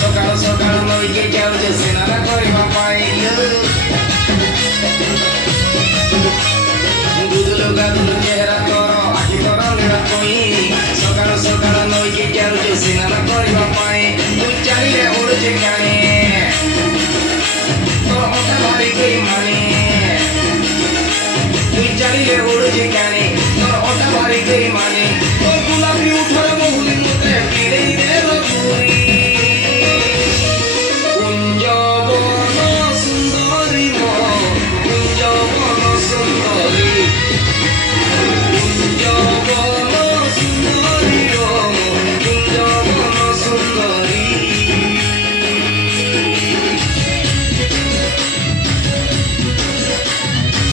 Sokalo sokalo no ike jauh jese nana kori mapai dudulu gadulu chehra toro aki toro lira koi sokalo sokalo no ike jauh jese nana kori mapai tu chali le udu jekani toro ota bari koi mani tu chali le udu jekani toro ota bari koi mani